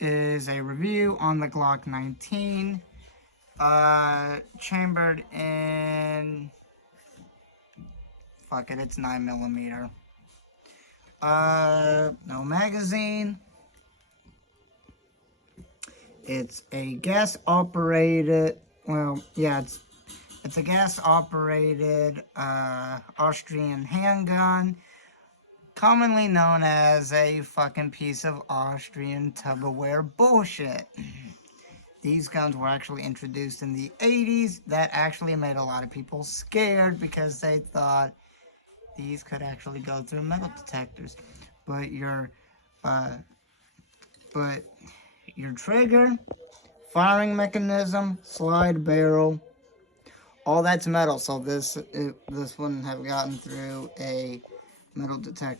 Is a review on the Glock 19, chambered in, fuck it, it's 9mm. No magazine. It's a gas operated, well, yeah, it's a gas operated Austrian handgun, commonly known as a fucking piece of Austrian Tupperware bullshit. These guns were actually introduced in the 80s. That actually made a lot of people scared because they thought these could actually go through metal detectors. But uh, but your trigger, firing mechanism, slide barrel, all that's metal. So this wouldn't have gotten through a metal detector.